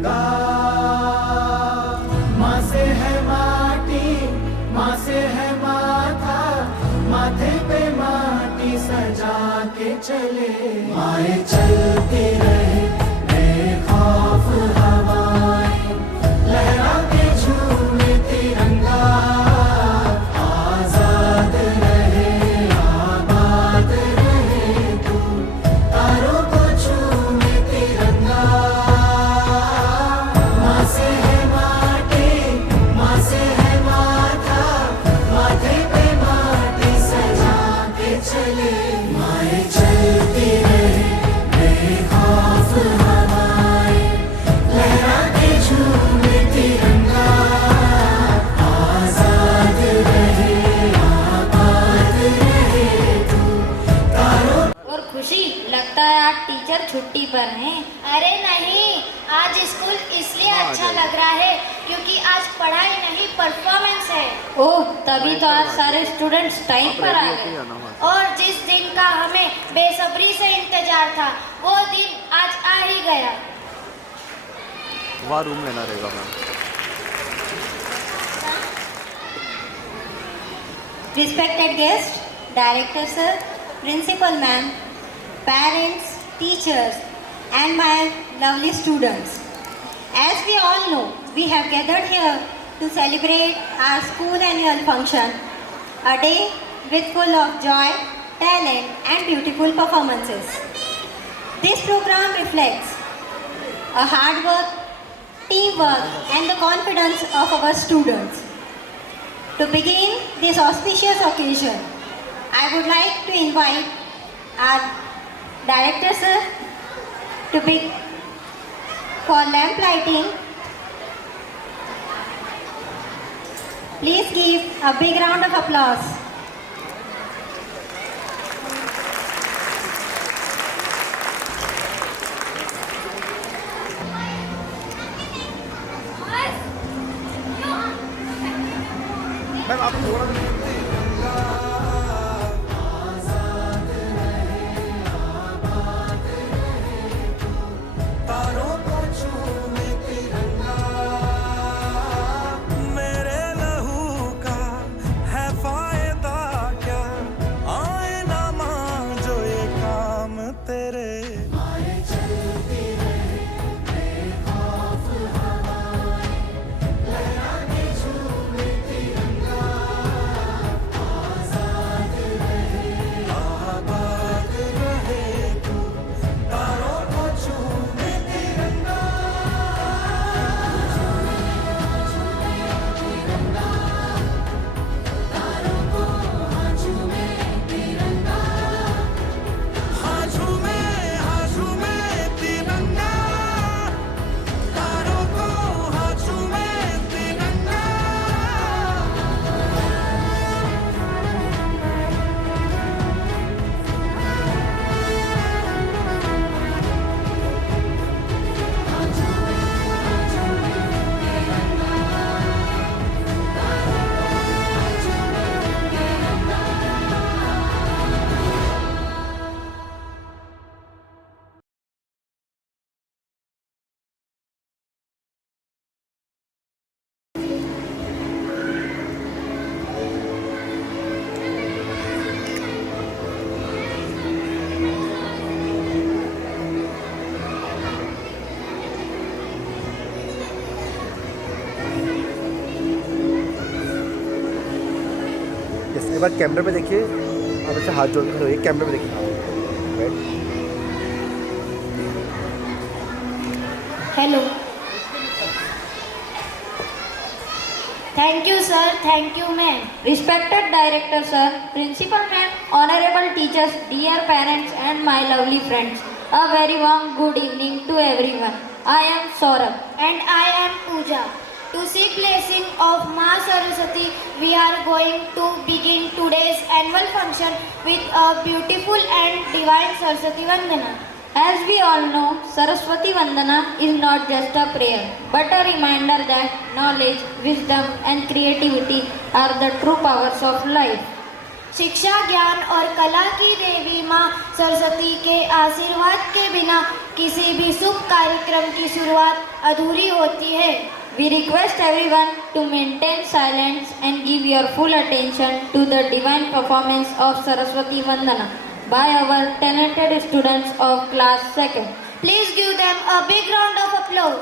तिरंगा। माँ से है माटी, माँ से है माथा, माथे पे माटी सजा के चले। माए चलती रहे बेखौफ हवाएं, लहरा के झूमे तिरंगा। आजाद रहे आबाद रहे तू, तारों को झूमे तिरंगा। माँ से है माटी, माँ से है माथा, माथे पे माटी सजा के चले। माए चलती रहे बेखौफ हवाएं, लहरा के झूमे तिरंगा। आजाद रहे आबाद रहे तू, तारों। और खुशी, लगता है आज टीचर छुट्टी पर हैं। अरे नहीं, आज स्कूल इसलिए अच्छा लग रहा है क्योंकि आज पढ़ाई नहीं परफॉर्मेंस है। ओह, तभी तो आज सारे स्टूडेंट्स टाइम पर आ गए। और जिस दिन का हमें बेसब्री से इंतजार था वो दिन आज आ ही गया। वहाँ रूम लेना रहेगा ma'am. Respected guests, director sir, principal ma'am, parents, teachers, and my lovely students. As we all know, we have gathered here to celebrate our school annual function, a day with full of joy, talent, and beautiful performances. This program reflects a hard work, teamwork, and the confidence of our students. To begin this auspicious occasion, I would like to invite our director sir to begin for lamp lighting. Please give a big round of applause. Ma'am आप थोड़ा तारों को झूमे तिरंगा। मेरे लहू का है फायदा क्या, आए ना मांझो ये काम तेरे। माए चलती रहे बेखौफ हवाएं, लहरा के झूमे तिरंगा। आजाद रहे आबाद रहे तू, तारों को झूमे तिरंगा। तारों को हाँ झूमे तिरंगा। हाँ झूमे तिरंगा, तारों को हाँ झूमे तिरंगा। इसके बाद कैमरे पे देखिए, आप ऐसे हाथ जोड़ कर एक कैमरे पे देखिए। Right. Hello, thank you sir, thank you ma'am. Respected director sir, principal ma'am, honorable teachers, dear parents, and my lovely friends, a very warm good evening to everyone. I am Saurabh. And I am Pooja. To seek blessing of Ma Saraswati, we are going to begin today's annual function with a beautiful and divine Saraswati Vandana. As we all know, Saraswati Vandana is not just a prayer, but a reminder that knowledge, wisdom, and creativity are the true powers of life. शिक्षा, ज्ञान और कला की देवी माँ सरस्वती के आशीर्वाद के बिना किसी भी शुभ कार्यक्रम की शुरुआत अधूरी होती है। We request everyone to maintain silence and give your full attention to the divine performance of Saraswati Vandana by our talented students of class 2nd. Please give them a big round of applause.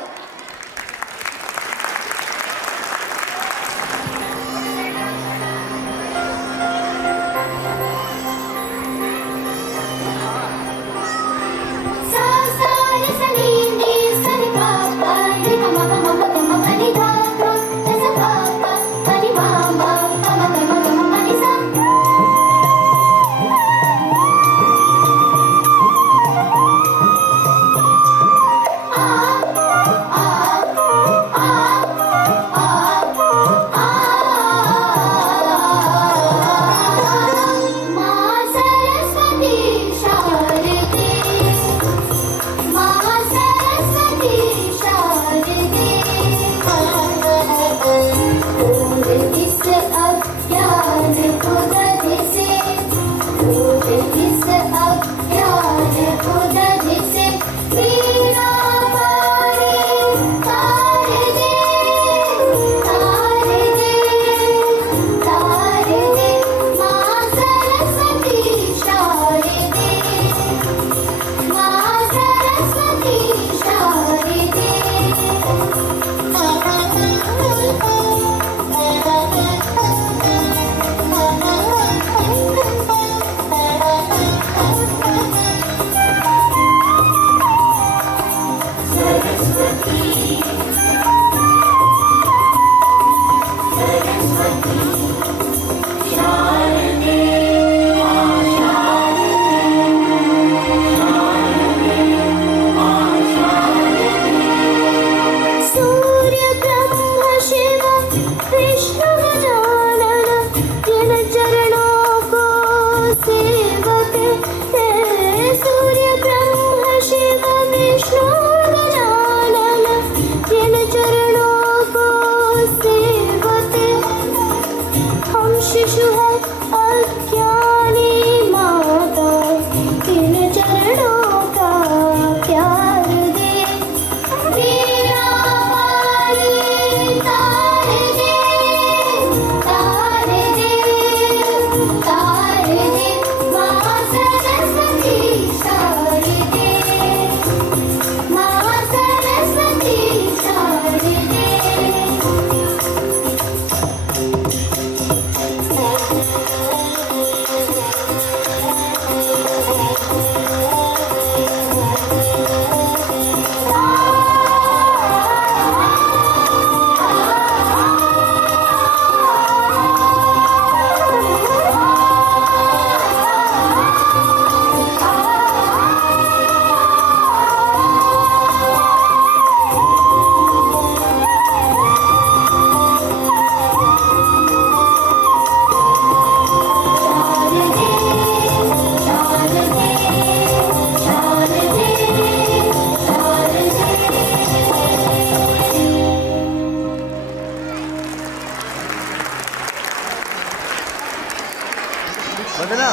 वंदना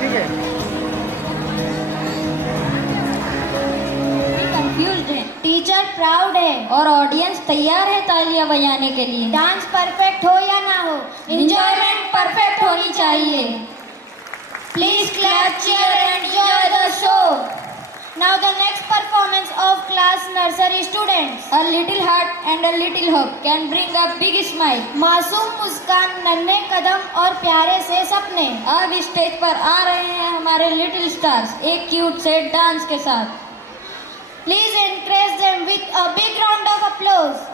ठीक है कंफ्यूज्ड है teacher proud है। और ऑडियंस तैयार है तालियां बजाने के लिए। डांस परफेक्ट हो या ना हो, एंजॉयमेंट परफेक्ट होनी चाहिए। Please clap, cheer and enjoy the show. Now the next performance of class nursery students. A little heart and a little hope can bring a big smile. मासूम मुस्कान, नन्हे कदम और प्यारे से सपने। अब स्टेज पर आ रहे हैं हमारे लिटिल स्टार्स एक क्यूट से डांस के साथ। Please encourage them with a big round of applause.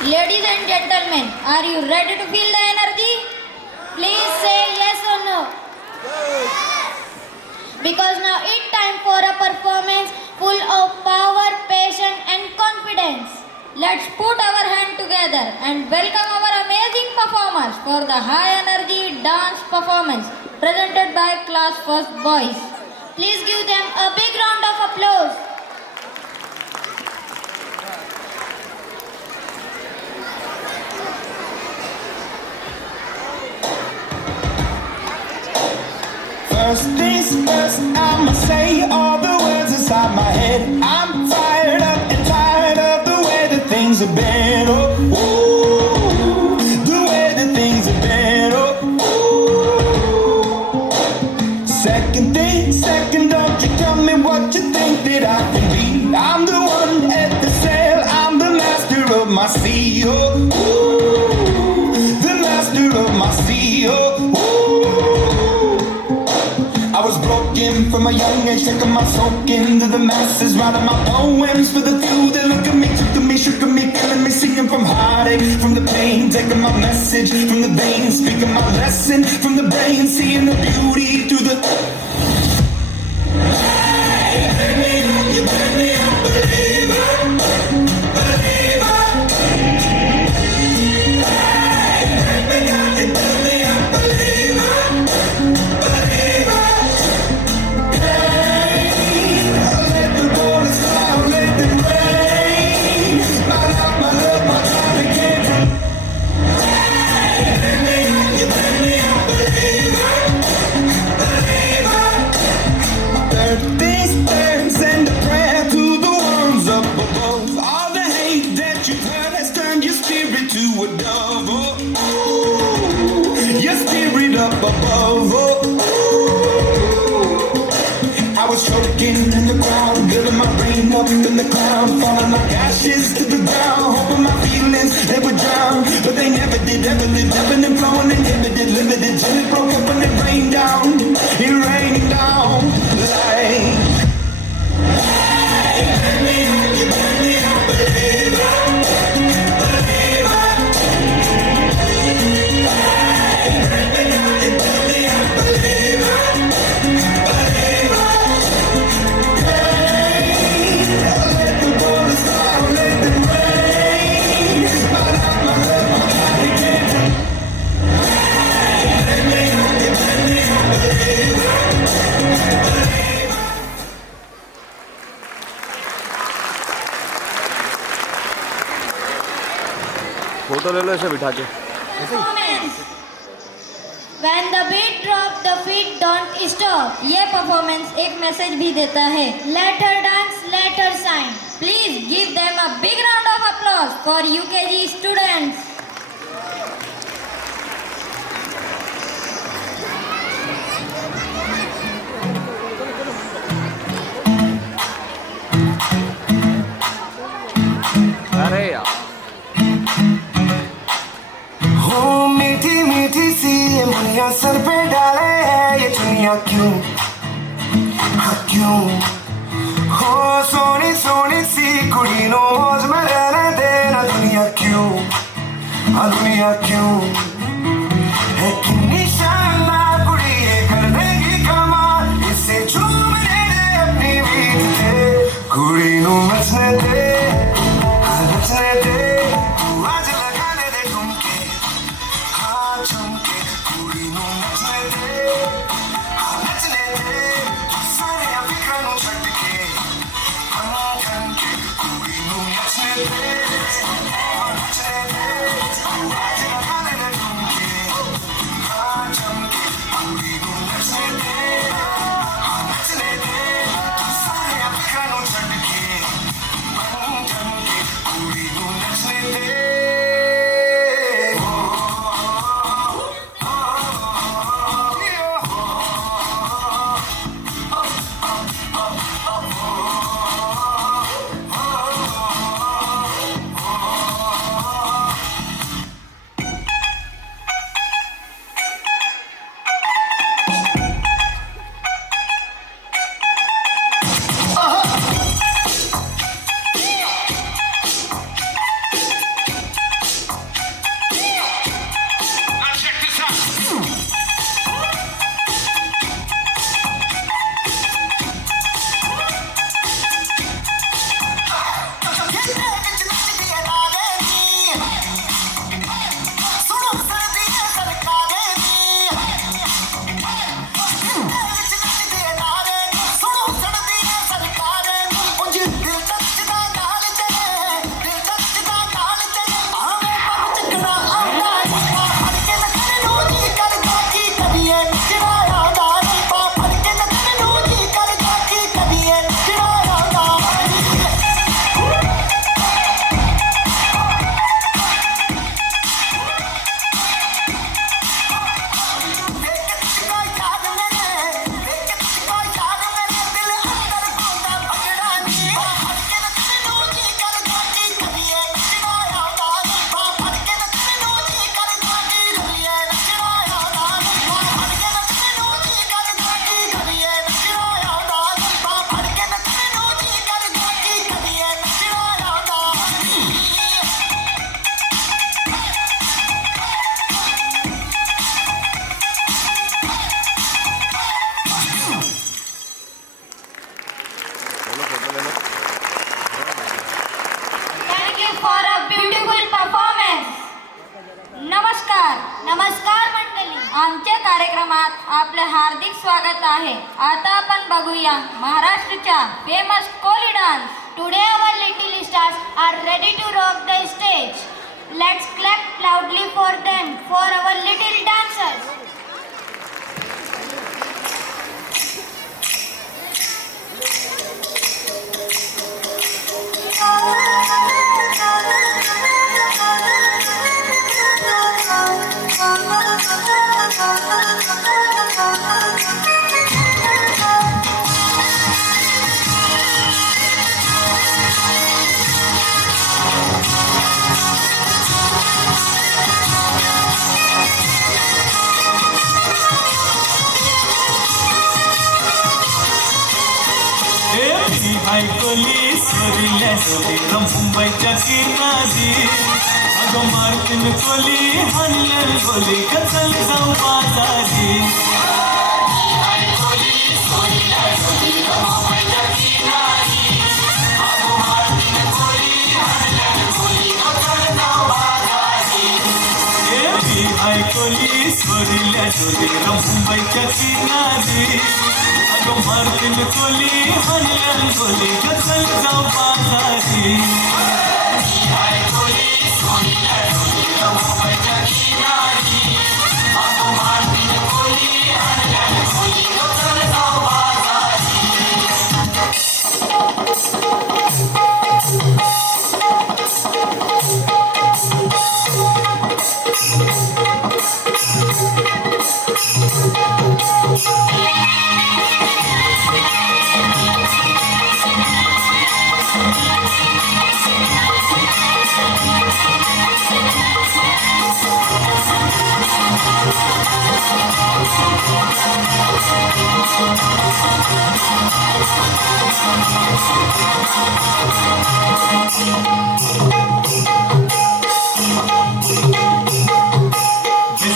Ladies and gentlemen, are you ready to feel the energy? Please say yes or no. Because now it's time for a performance full of power, passion and confidence. Let's put our hand together and welcome our amazing performers for the high energy dance performance presented by Class First Boys. Please give them a big round of applause. First things first, I'ma say all the words inside my head. I'm fired up and tired of the way that things have been. Oh, ooh, the way that things have been. Oh, ooh. Second thing, second, don't you tell me what you think that I can be. I'm the one at the sail, I'm the master of my sea. Oh, ooh, the master of my sea. Oh, I was broken from a young age, taking my soak into the masses, writing my poems for the few that look at me, took to me, shook at me, killing me, singing from heartache, from the pain, taking my message from the veins, speaking my lesson from the brain, seeing the beauty through the. Hey, you make me a believer, believer. Hey, you make me a believer, believer. Above, I was choking in the crowd, building my brain up in the cloud, falling like ashes to the ground, hoping my feelings they would drown, but they never did, ever lived, ebbing and flowing, inhibited, limited, till it broke up and it rained down, like. Hey, you made me a believer, believer. Photo ले लो ऐसे बिठा के। Performance. When the beat drop, the feet don't stop. ये परफॉर्मेंस एक मैसेज भी देता है. Let her dance, let her shine. Please give them a big round of applause for UKG students. अरे यार मीठी मीठी सी ये मुनिया सर पे डाले है ये दुनिया क्यों, हाँ क्यों हो सोनी सोनी सी कुड़ी नो मौज में रहने देना दुनिया क्यों, हाँ दुनिया क्यों है कितनी शानदार कुड़ी ये कर देगी कमाल, इसे झूमने दे अपनी बीत दे कुड़ी नो नचने दे, हाँ नचने दे तू आज लगाने दे ठुमके, हाँ ठुमके कुड़ी नो नचने दे, हाँ नचने दे सारे अभिकरण छट के हाँ ठुमके कुड़ी नो नचने दे, हाँ नचने दे तू आज लगाने दे ठुमके, हाँ ठुमके कुड़ी नो नचने दे, हाँ नचने दे सारे अभिकरण छट के हाँ ठुमके कुड़ी नो नचने दे। आमच्या कार्यक्रमात आपले हार्दिक स्वागत आहे. आता आपण बघूया महाराष्ट्राच्या famous Koli dance. Today our little stars are ready to rock the stage. Let's clap loudly for them, for our little dancers. ऐकली सरील्या सरीरम मुंबईच्या किनारी अगं मारतीन कोली हल्ल्यान गोली कचल जाऊ बाजारी. ऐकली सरील्या सरीरम मुंबईच्या किनारी अगं मारतीन कोली हल्ल्यान गोली कचल जाऊ बाजारी.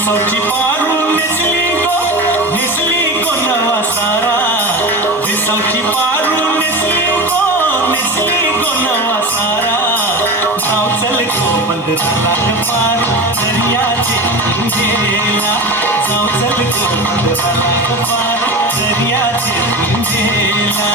Salchi paru nesli ko nawa sara. Salchi paru nesli ko nawa sara. Aao chal ko bandhana par dariya se injela. Aao chal ko bandhana par dariya se injela.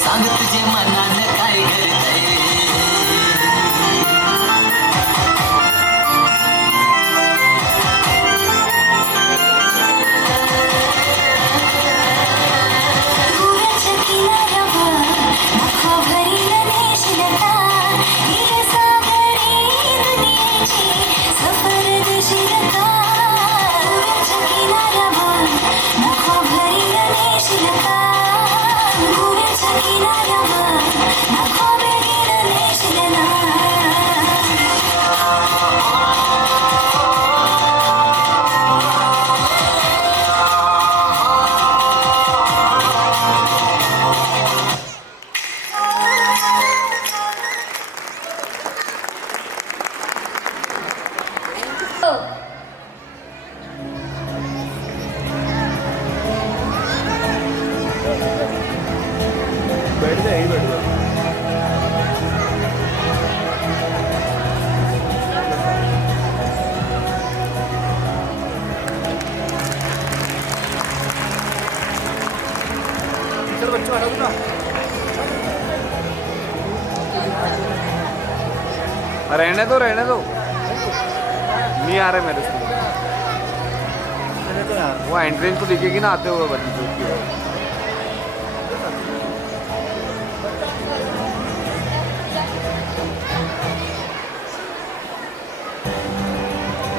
सांग तुझे मनान काय करतय. बैठ जा, यही बैठ जा. चल बच्चों हटा दो ना. रहने दो नहीं आ रहे मेरे से. वो एंट्रेंस तो दिखेगी ना आते हुए बच्चों की.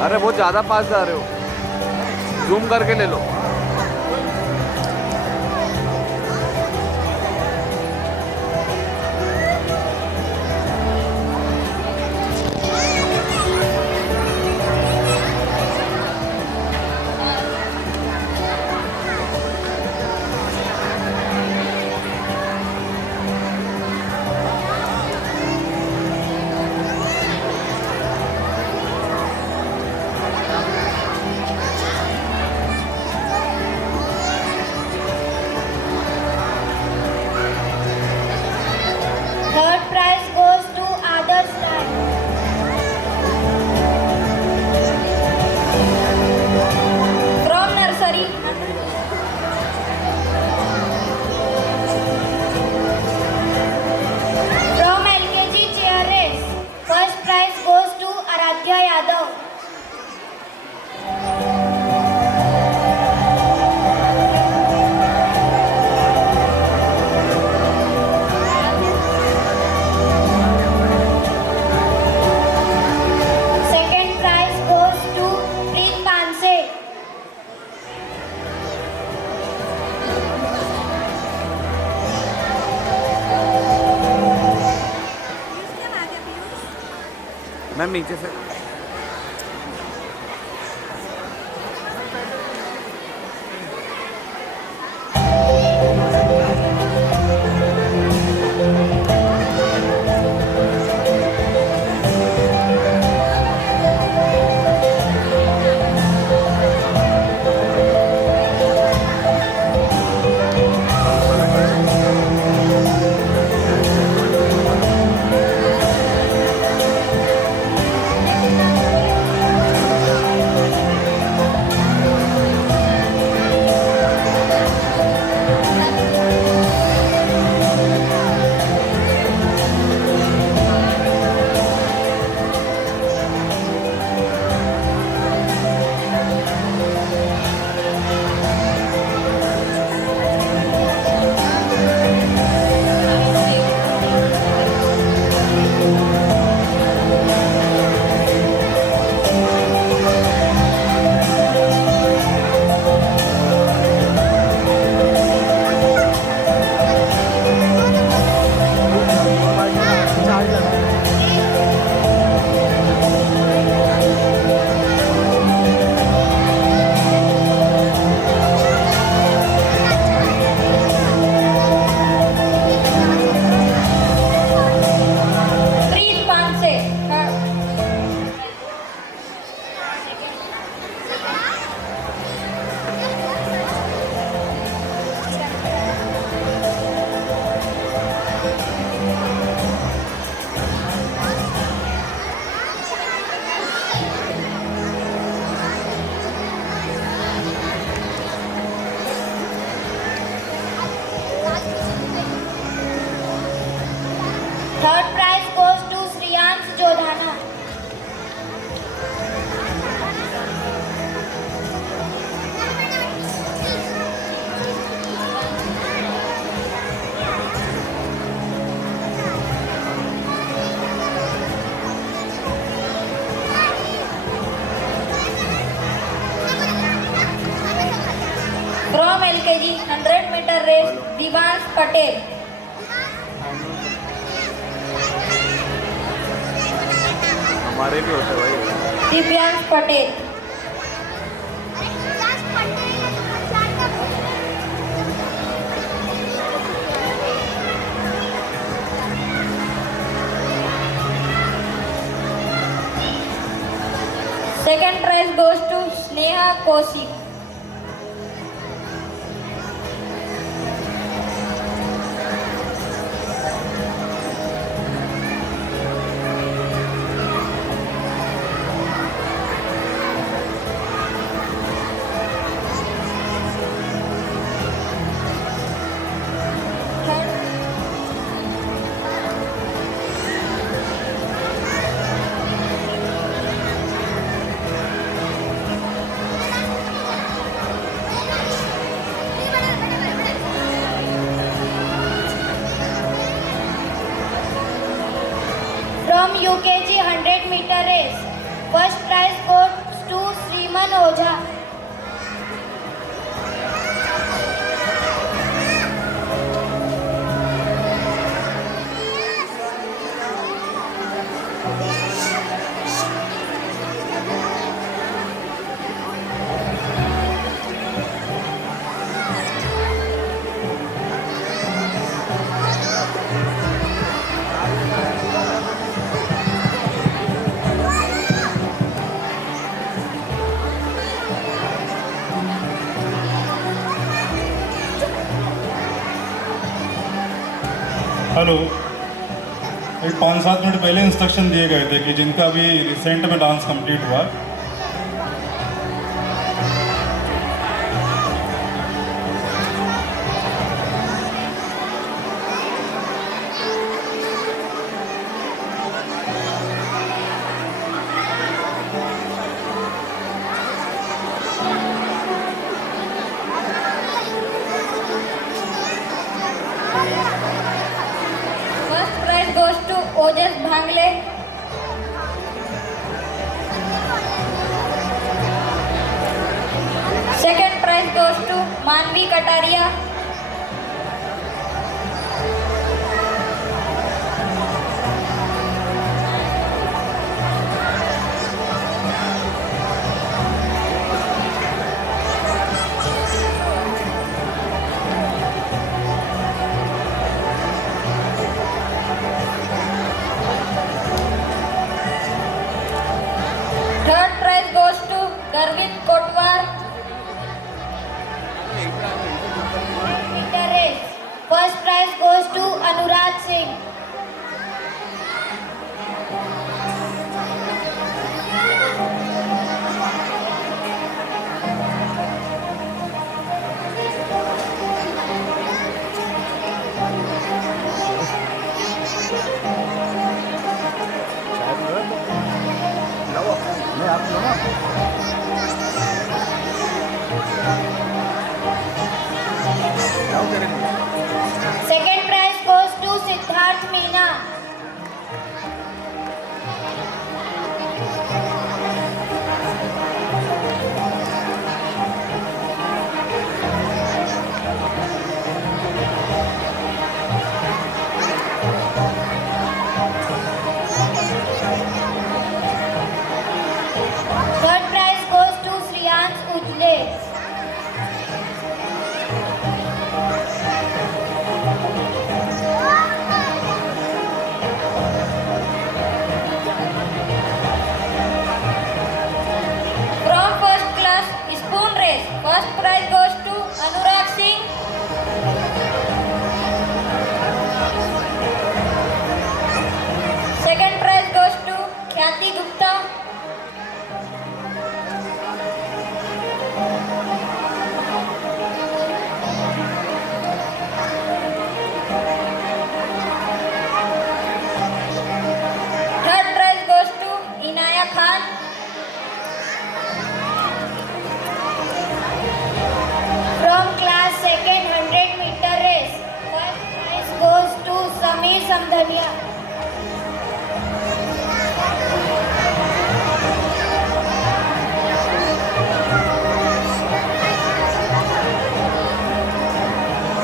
अरे बहुत ज़्यादा पास जा रहे हो, जूम करके ले लो। Third prize goes to Adarsh Rai. From nursery. From LKG chair race. First prize goes to Aradhya Yadav. Second prize goes to Preet Panse. Ma'am नीचे से। Preet Panse. Third prize goes to Shriyans Jodhana. From LKG 100-meter race, Divans Patel. हमारे भी होते हैं भाई। Divyansh Patel. Second prize goes to Sneha Kaushik. From UKG 100-meter race, first prize goes सुमन ओझा. हेलो, एक 5-7 मिनट पहले इंस्ट्रक्शन दिए गए थे कि जिनका भी रिसेंट में डांस कंप्लीट हुआ First prize goes to Ojas Bhangle. Second prize goes to Manvi Kataria. Third prize goes to Garvin Kotwar. Meter race. First prize goes to Anurag Singh. मैं आप लो ना जाओ तेरे लिए Second prize goes to Siddharth Meena. Third prize goes to Shriyans Ujle. From first class spoon race, first prize goes to Anurag Singh. Second prize goes to Khyati Gupta. Third prize goes to Inaya Khan. From class second 100-meter race, first prize goes to Sameer Samdania.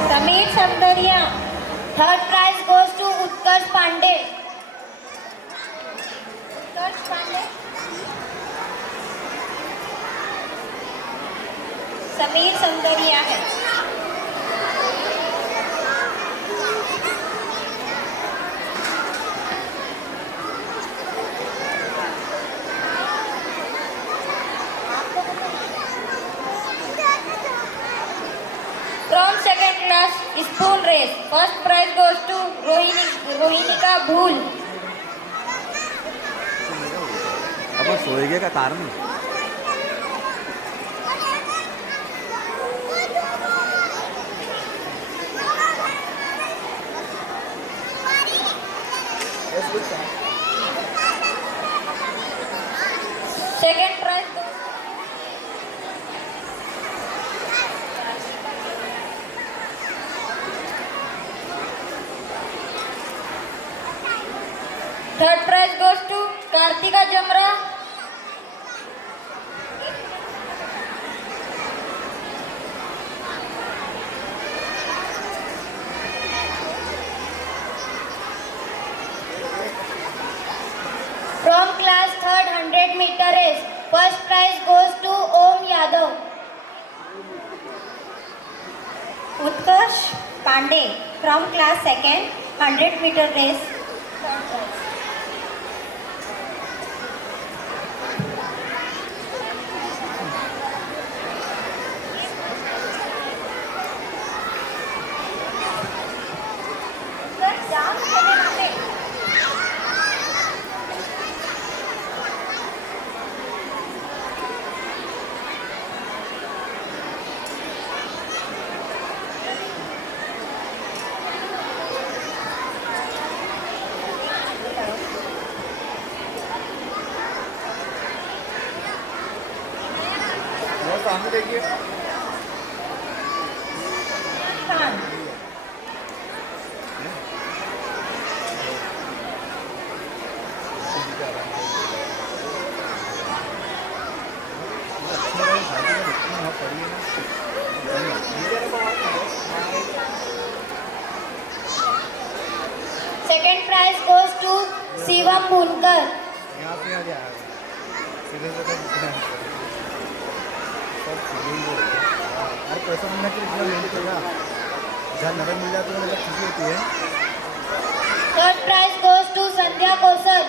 Sameer Samdania. Third prize goes to Utkarsh Pandey. Utkarsh Pandey. Sameer सौंदर्या है. From second class spoon race, first prize goes to Rohinika Bhool. अब वो सोएगे का कारण Second prize goes Third prize goes to Kartika Jamra. meter race. First prize goes to Om Yadav. Utkarsh Pandey from class 2nd, 100-meter race. वो सामने देखिए Khan. Second prize goes to Shivam Bunkar. यहाँ पे आ जाएगा सीधे सीधे सब सीधे ही अरे पैसा मिलना चाहिए इतना लेने चला जहाँ नरम मिल जाता है मतलब खुशी होती है Third prize goes to Sandhya Kosar.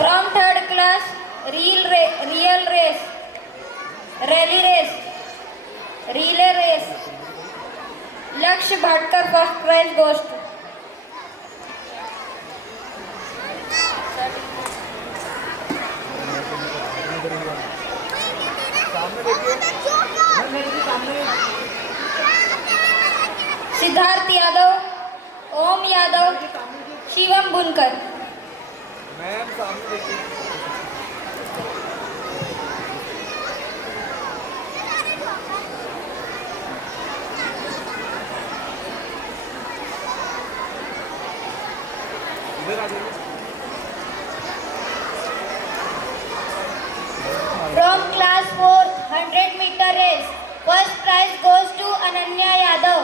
From third class, real race, rally race, relay race. Lakshya Bhatkar first prize goes to. Siddharth यादव, ओम यादव, शिवम बुनकर. मैम सामने देखिए इधर आ जाइए From class 4, 100-meter race. First prize goes to Ananya Yadav.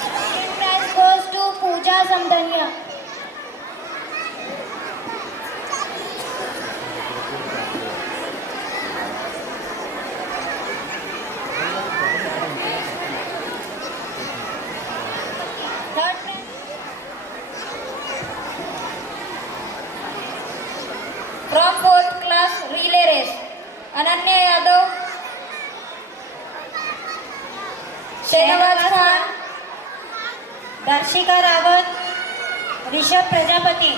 Second prize goes to Pooja Samdania. Third prize. From fourth class relay race, Ananya Yadav, Shehnawaz Khan, Darshika Rawat, Rishabh Prajapati.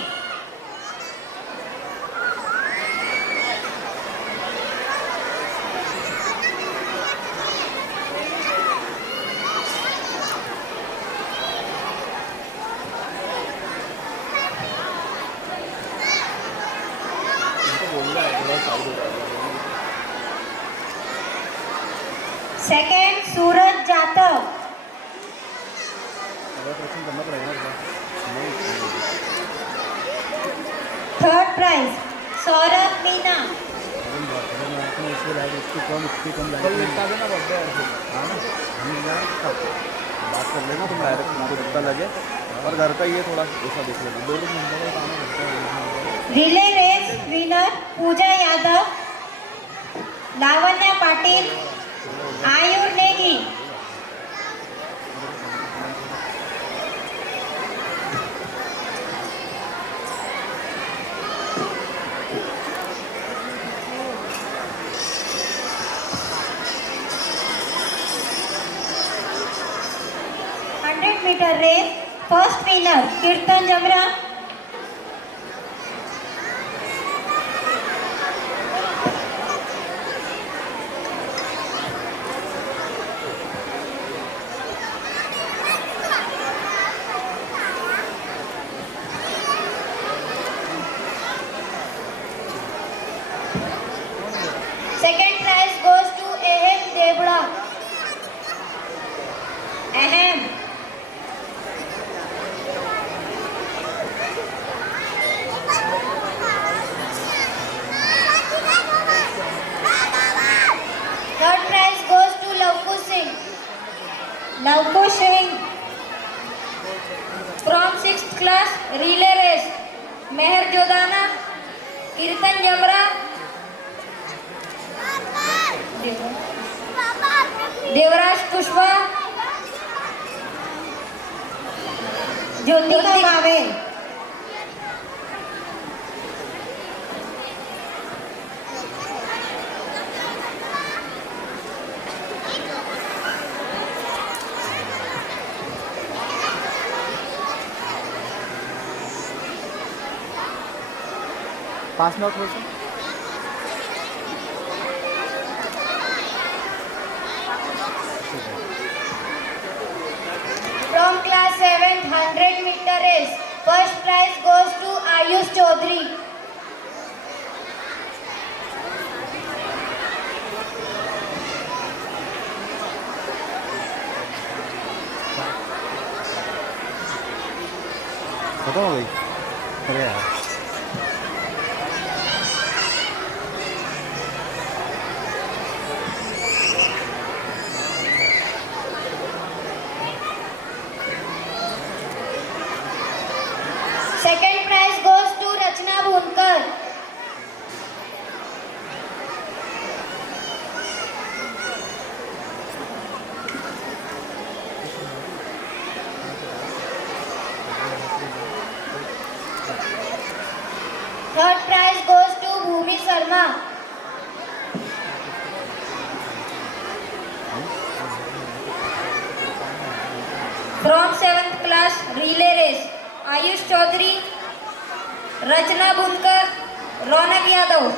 Second Suraj Jatav. करना पड़ेगा third prize Saurabh मीना. इसकी लाइट इसकी कम लाइट निपटा देना बर्थडे हाँ ना बात कर लेना तुम डायरेक्ट तुमको जितना लगे और घर का ये थोड़ा ऐसा देख लेना 2 घंटे का काम है. Relay race winner Pooja Yadav, Lavanya Patil, Ayur Negi. Metre race first winner Kirtan Jamra. Second prize goes to Ahem Devda. अहम कीर्तन जमरा, देवराज पुष्पा, ज्योतिका भावे, पास में थोड़ा सा from class 7th 100-meter race. First prize goes to Ayush Chaudhary. खत्म हो गई। अरे यार Second prize goes to Rachna Bhunkar. Third prize goes to Bhumi Sharma. from 7th class relay race, Ayush Chaudhary, Rachna Bunkar, Ronak Yadav.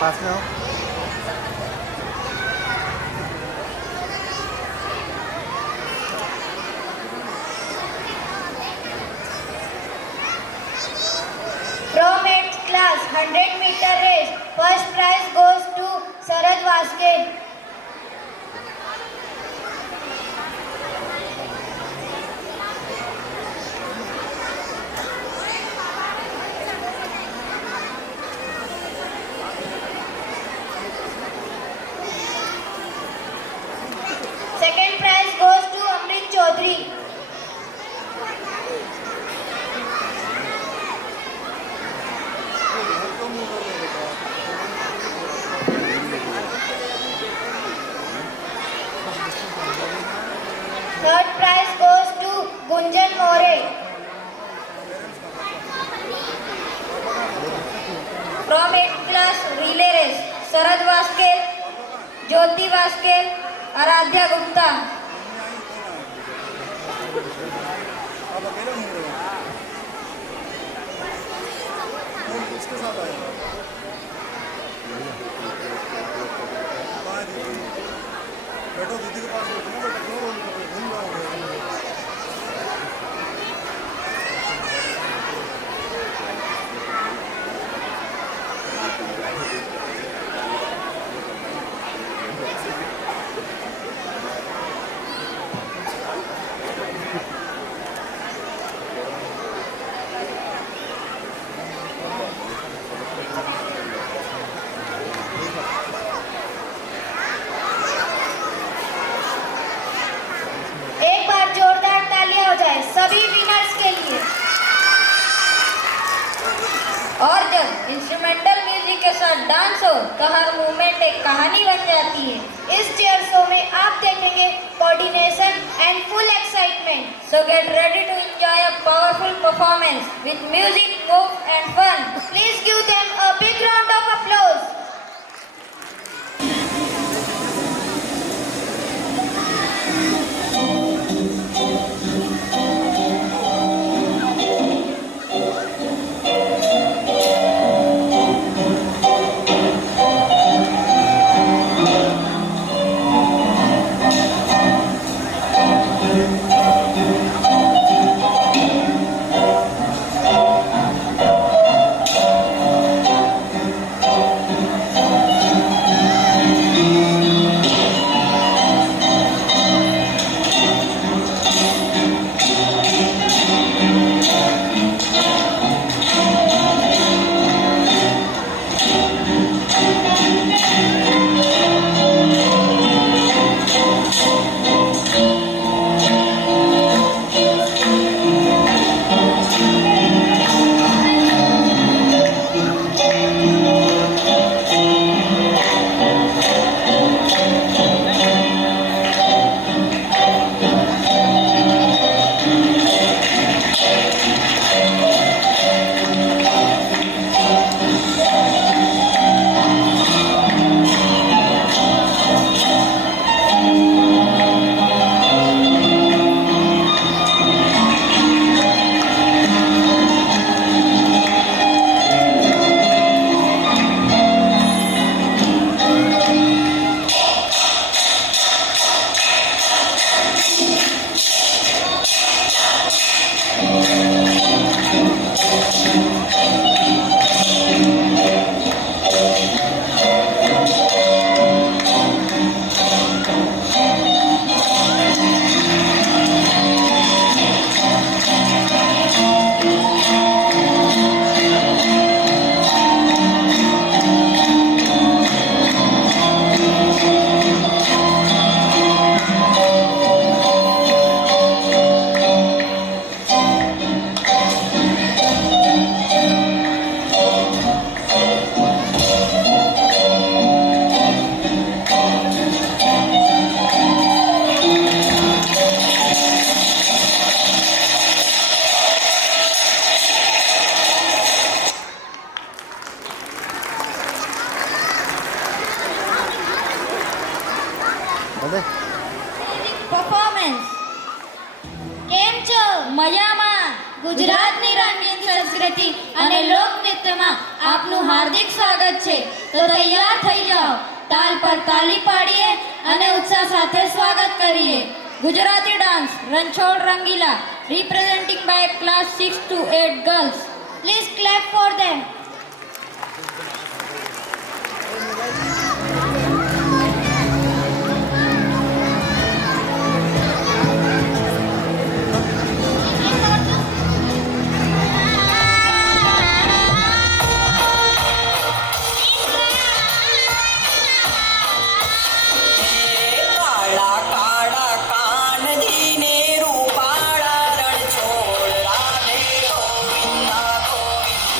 पास में आओ। From 8th class 100-meter race, first prize goes to Saraj Vaske. Second prize goes to Amrit Chaudhary. Third prize goes to Gunjan More. From 8th class relay race, Saraj Vaskel, Jyoti Vaskel, Aradhya Gupta. बैठो दीदी के पास बैठो ना बेटा क्यों रोल कर रहे हो? घूम जाओगे। एक बार जोरदार तालियां हो जाए सभी विनर्स के लिए। और जब इंस्ट्रूमेंटल म्यूजिक के साथ डांस हो तो हर मूवमेंट एक कहानी बन जाती है। इस चेयर शो में आप देखेंगे coordination and full excitement. So get ready to enjoy a powerful performance with music, moves and fun. Please give them a big round of applause. Performance કેમ છો મજામાં ગુજરાતની રંગીન સંસ્કૃતિ અને લોક નૃત્યમાં આપનું હાર્દિક સ્વાગત છે તો તૈયાર થઈ જાઓ તાલ પર તાલી પાડીએ અને ઉત્સાહ સાથે સ્વાગત કરીએ ગુજરાતી ડાન્સ રણછોડ રંગીલા representing by class 6 to 8 girls please clap for them કાળા કાળા કાનજીને રૂપાળા રણછોડ રાધે ગોવિંદા ગોવિંદા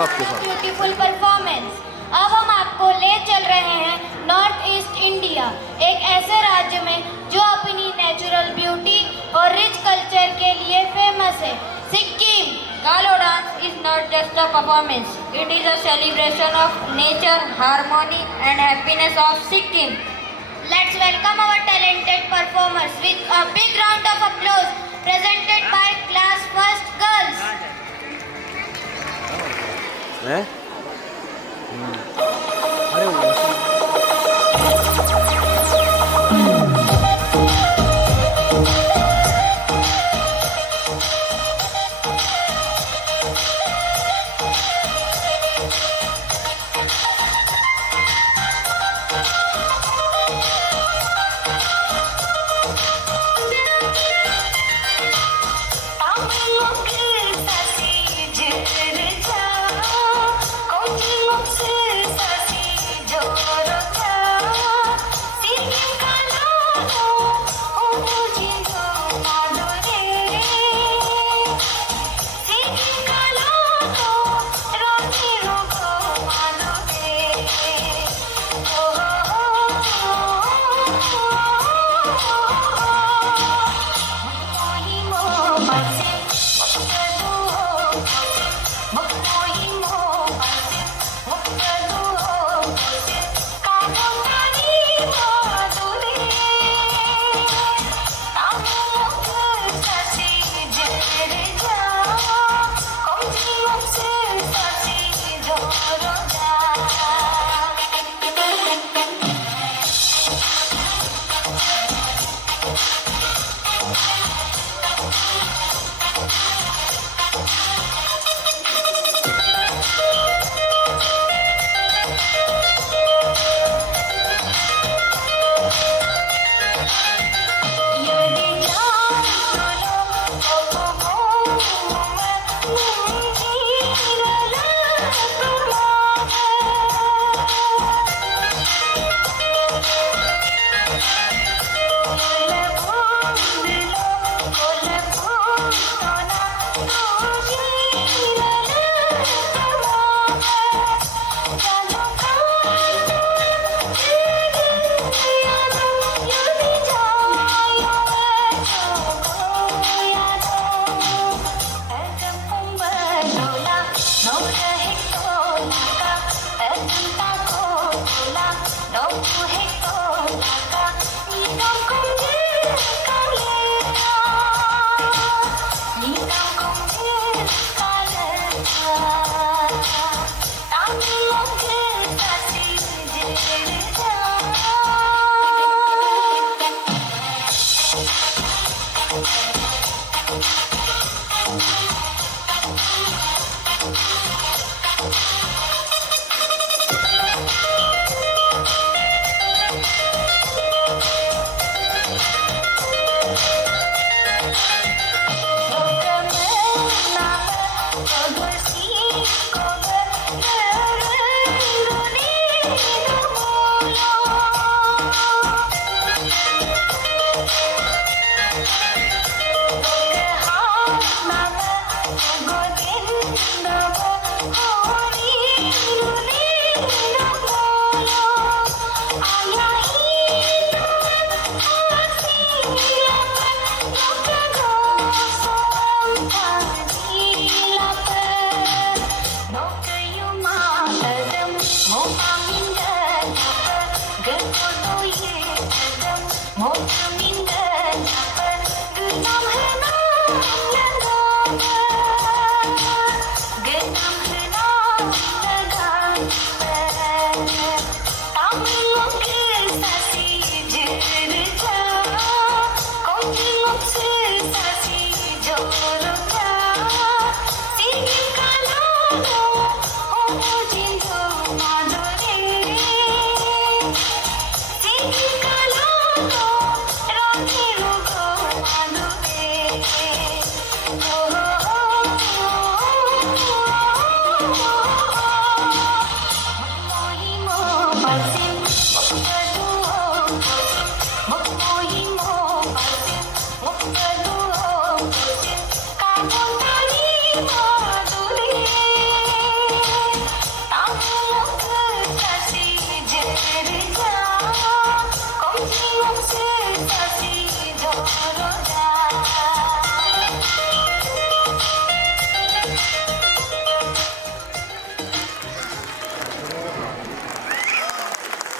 रहेगा आपके साथ। Beautiful performance. अब हम आपको ले चल रहे हैं नॉर्थ ईस्ट इंडिया, एक ऐसे राज्य में जो अपनी नेचुरल ब्यूटी और रिच कल्चर के लिए फेमस है, सिक्किम। गालो dance is not just a performance, it is a celebration of nature, harmony and happiness of Sikkim. Let's welcome our talented performers with a big round of applause presented by class first girls. हैं? अरे वो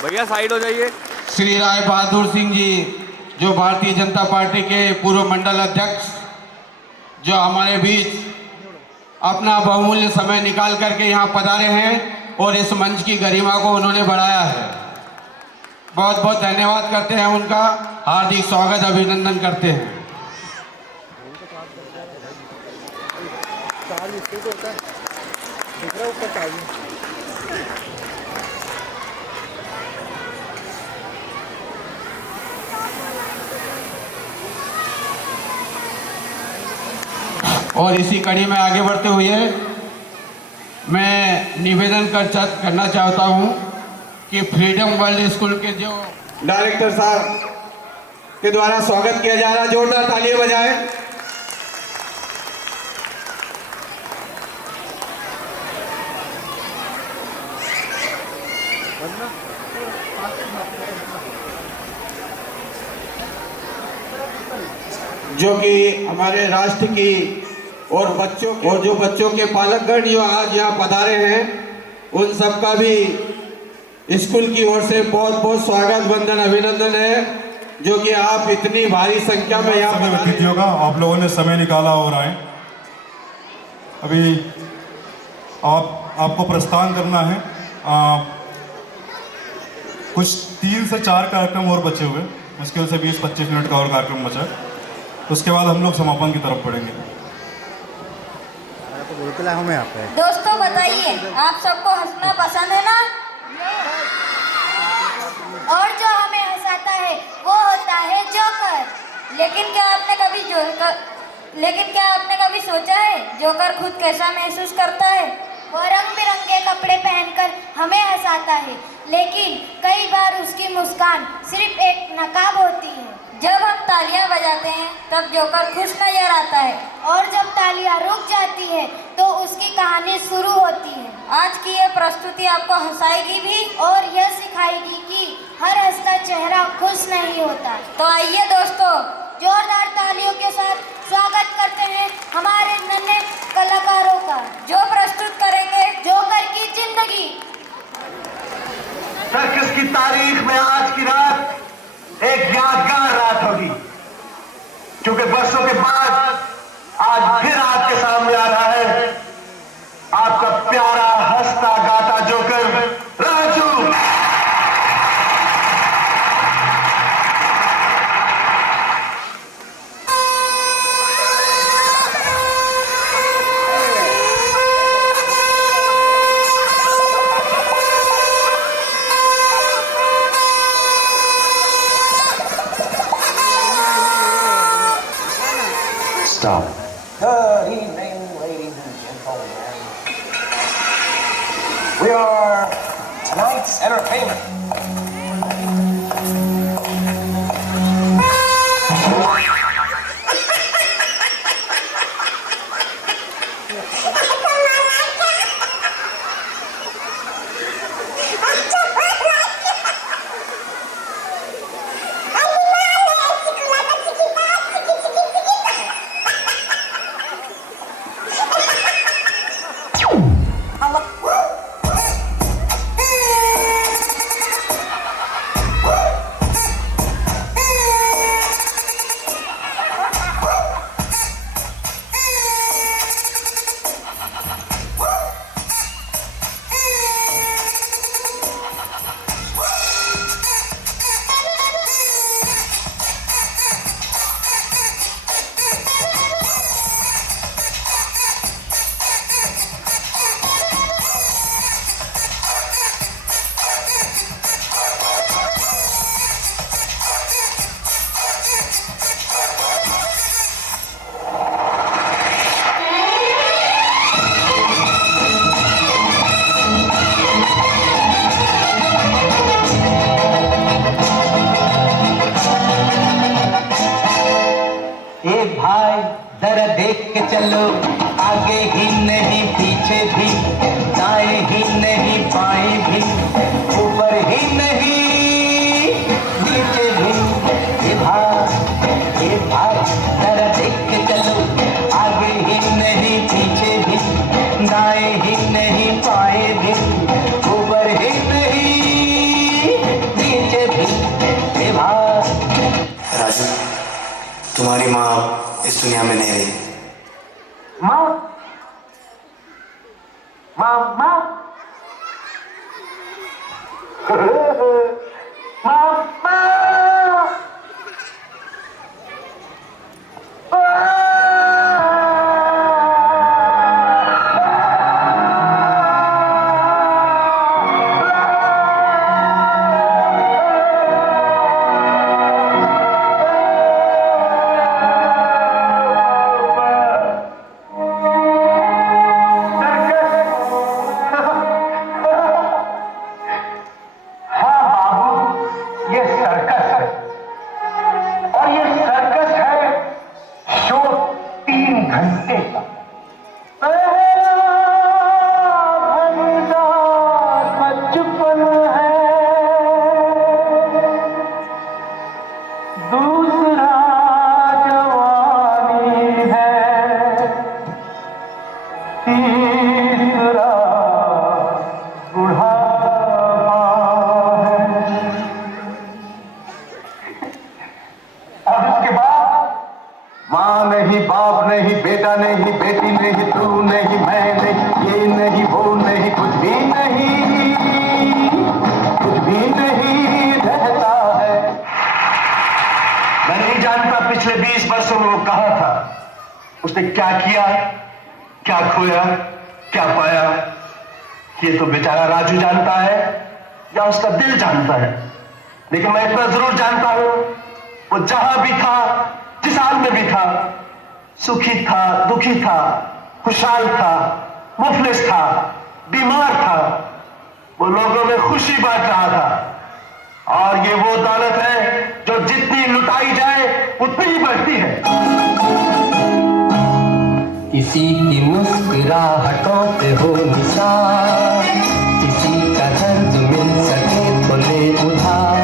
भैया साइड हो जाइए। श्री राय बहादुर सिंह जी, जो भारतीय जनता पार्टी के पूर्व मंडल अध्यक्ष, जो हमारे बीच अपना बहुमूल्य समय निकाल करके यहाँ पधारे हैं और इस मंच की गरिमा को उन्होंने बढ़ाया है। बहुत बहुत धन्यवाद करते हैं उनका, हार्दिक स्वागत अभिनंदन करते हैं। और इसी कड़ी में आगे बढ़ते हुए मैं निवेदन करना चाहता हूं कि फ्रीडम वर्ल्ड स्कूल के जो डायरेक्टर साहब के द्वारा स्वागत किया जा रहा है, जोरदार तालियां बजाएं। जो कि हमारे राष्ट्र की और जो बच्चों के पालकगण जो आज यहाँ पधारे हैं, उन सब का भी स्कूल की ओर से बहुत बहुत स्वागत, वंदन, अभिनंदन है, जो कि आप इतनी भारी संख्या में यहाँ समय व्यतीत होगा। आप लोगों ने समय निकाला और आए। अभी आपको प्रस्थान करना है। कुछ 3 से 4 कार्यक्रम और बचे हुए, मुश्किल से 20-25 मिनट का और कार्यक्रम बचा है। उसके बाद हम लोग समापन की तरफ बढ़ेंगे। दोस्तों बताइए, आप सबको हंसना पसंद है ना? और जो हमें हंसाता है वो होता है जोकर। लेकिन क्या आपने कभी सोचा है जोकर खुद कैसा महसूस करता है? वो रंग बिरंगे कपड़े पहनकर हमें हंसाता है, लेकिन कई बार उसकी मुस्कान सिर्फ एक नकाब होती है। जब हम तालियां बजाते हैं तब जोकर खुश नजर आता है, और जब तालियां रुक जाती है तो उसकी कहानी शुरू होती है। आज की ये प्रस्तुति आपको हंसाएगी भी और यह सिखाएगी कि हर हंसता चेहरा खुश नहीं होता। तो आइए दोस्तों, जोरदार तालियों के साथ स्वागत करते हैं हमारे नन्हे कलाकारों का, जो प्रस्तुत करेंगे जोकर की जिंदगी। सर्कस की तारीख में आज की रात एक यादगार रात होगी, क्योंकि बरसों के बाद आज फिर आपके सामने आ रहा है आपका प्यारा हंसता गाता जोकर Raju. Stop. Good evening, ladies and gentlemen. We are tonight's entertainment. जरा देख के चलो, आगे ही नहीं पीछे भी, दाएं ही नहीं बाएं भी, ऊपर ही नहीं नीचे भी। ये भाई जरा देख के चलो, आगे ही नहीं पीछे भी, दाएं ही नहीं बाएं भी, ऊपर ही नहीं तुम्हारी माँ इस दुनिया में नहीं रही। माँ माँ माँ पिछले 20 वर्षों में वो कहा था, उसने क्या किया, क्या खोया, क्या पाया, ये तो बेचारा राजू जानता है या उसका दिल जानता है। लेकिन मैं इतना जरूर जानता हूं, वो जहां भी था, जिस हाल में भी था, सुखी था, दुखी था, खुशहाल था, मुफलिस था, बीमार था, वो लोगों में खुशी बांट रहा था। और ये वो दौलत है जो जितनी लुटाई जाए उतनी ही बढ़ती है। किसी की मुस्कुराहटों पे हो निशान, किसी का दर्द मिल सके तो ले उधार,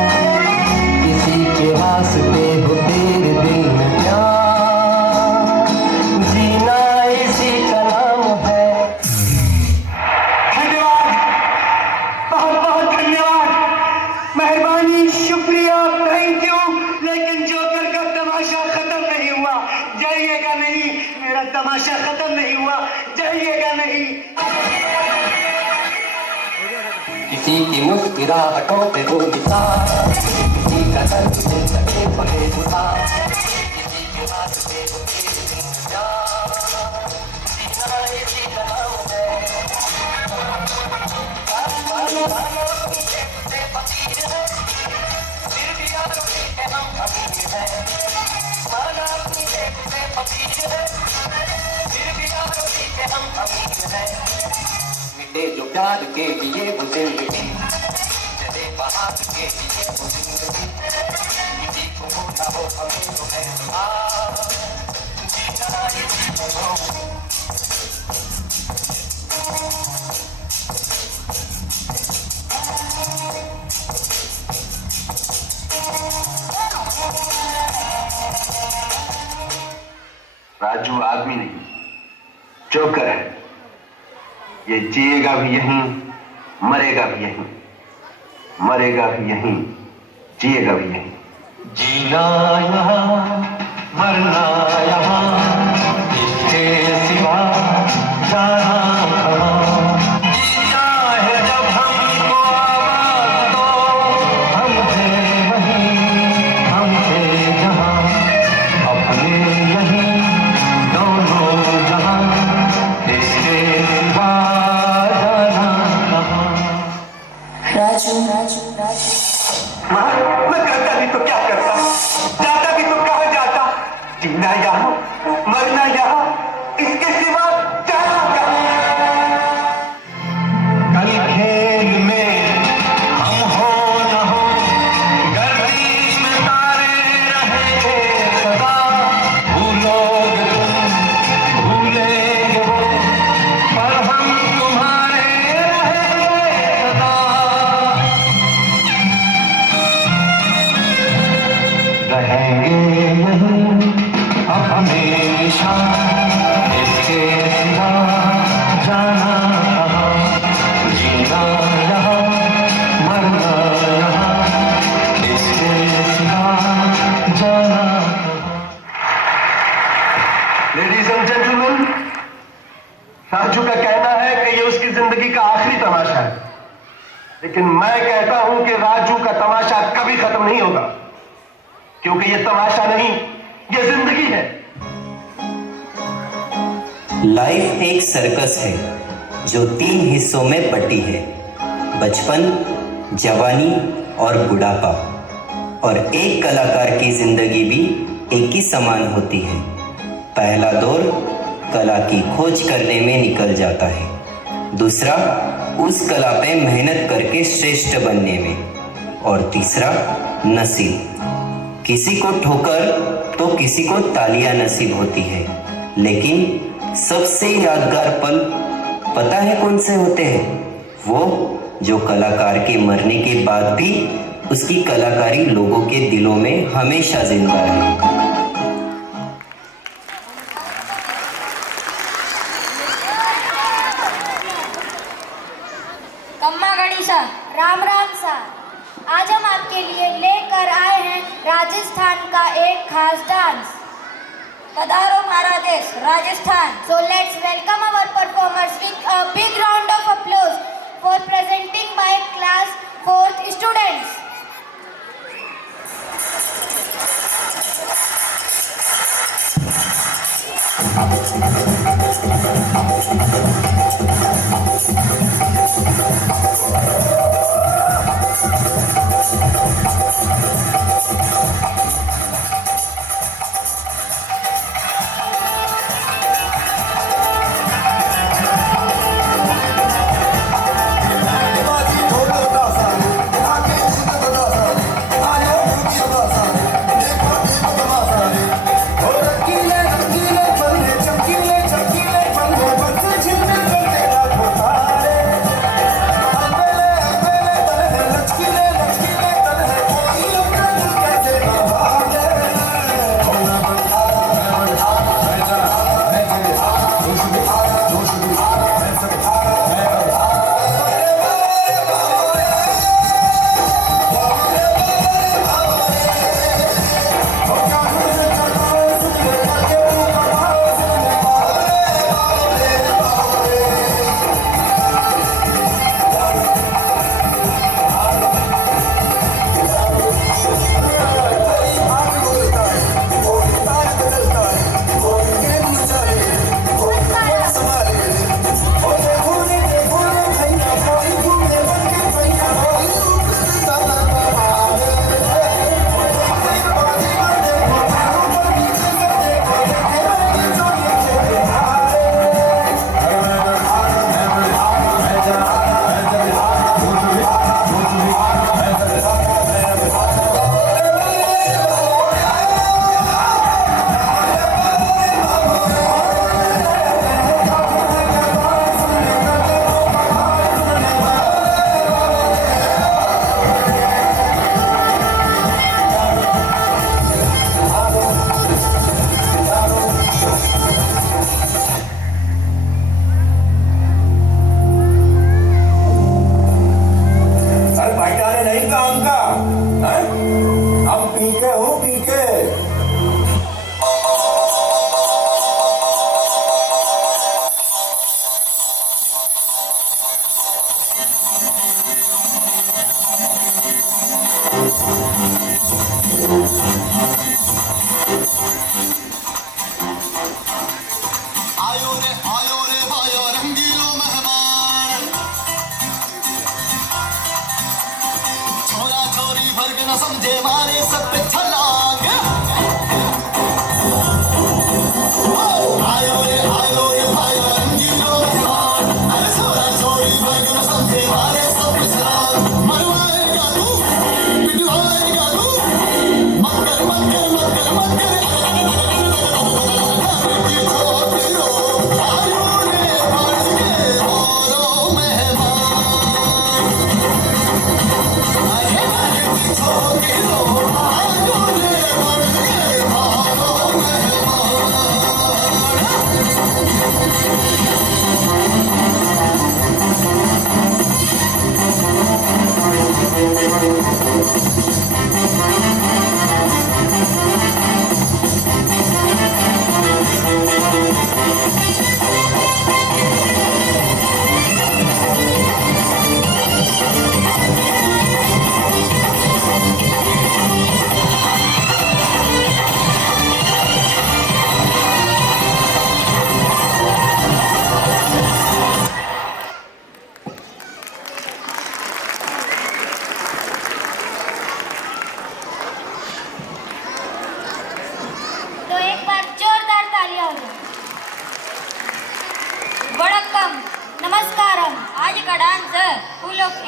किसी के वास्ते हो तेरे दिल में प्यार, जीना इसी का नाम है। धन्यवाद, बहुत बहुत धन्यवाद, मेहरबानी, शुक्रिया, थैंक यू। लेकिन जोकर का तमाशा खत्म नहीं हुआ, जाइएगा नहीं, मेरा तमाशा खत्म नहीं हुआ, जाइएगा नहीं। किसी की मुस्कुराहटों पे हो निशान, किसी का दर्द मिल सके तो ले उधार, किसी के वास्ते हो तेरे दिल में प्यार, जीना इसी का नाम है। मिटे जो प्यार के लिए वो जिंदगी, चले बहार के लिए वो जिंदगी, किसी को हो ना हो हमें तो है जीना इसी का नाम है। राजू आदमी नहीं, जोकर है। ये जिएगा भी यहीं, मरेगा भी यहीं, मरेगा भी यहीं, जिएगा भी यहीं। जीना यहाँ, मरना यहाँ, इसके सिवा जाना कहाँ। जीना है जब हमको आवाज़ दो, हम थे वहीं, हम थे जहाँ, अपने यहीं दोनों जहाँ, इसके सिवा जाना कहाँ। राजू राजू राजू मैं करता भी तो क्या करता, जाता भी तो कहाँ जाता, जीना यहाँ, मरना यहाँ, इसके सिवा जाना कहाँ। कल खेल में हम हो न हो, गर्दिश में तारे रहेंगे सदा, भूलोगे तुम, भूलेंगे वो, पर हम तुम्हारे रहेंगे सदा। रहेंगे यहीं अब हमेशा, इसके सिवा जाना कहाँ। जीना यहाँ, मरना यहाँ, इसके सिवा जाना हूं कि राजू का तमाशा कभी खत्म नहीं होगा, क्योंकि ये तमाशा नहीं, ये जिंदगी है। लाइफ एक सर्कस है जो 3 हिस्सों में बटी है, बचपन, जवानी और बुढ़ापा। और एक कलाकार की जिंदगी भी एक ही समान होती है। पहला दौर कला की खोज करने में निकल जाता है, दूसरा उस कला पे मेहनत करके श्रेष्ठ बनने में, और तीसरा नसीब। किसी को ठोकर तो किसी को तालियां नसीब होती है, लेकिन सबसे यादगार पल पता है कौन से होते हैं? वो जो कलाकार के मरने के बाद भी उसकी कलाकारी लोगों के दिलों में हमेशा जिंदा रहे। कम्मा गणिशा, राम राम सा। आज हम आपके लिए लेकर आए हैं राजस्थान का एक खास डांस। पधारो हमारा देश Rajasthan. So let's welcome our performers with a big round of applause for presenting my class 4th students.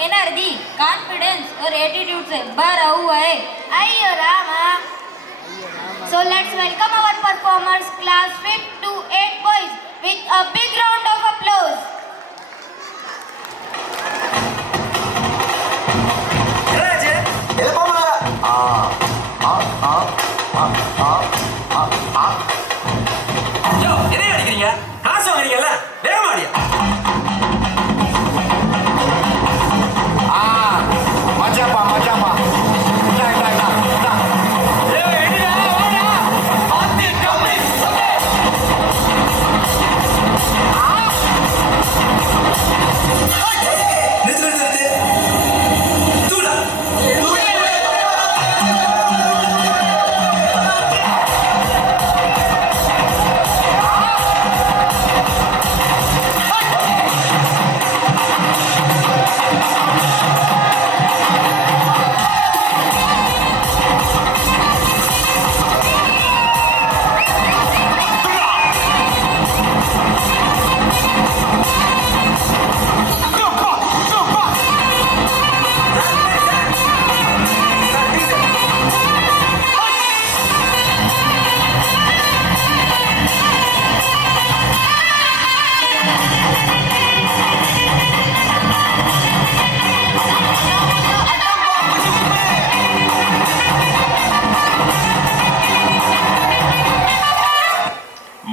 Energy, confidence और एटीट्यूड से भरा हुआ है। अय्यो Rama. So let's welcome our performers, class 5th to 8th boys, with a big round of applause. என்ன அடிக்கிறீங்க? காசு வாங்குறீங்கல்ல, வேகமா அடியா. மச்சாப்பா மச்சாப்பா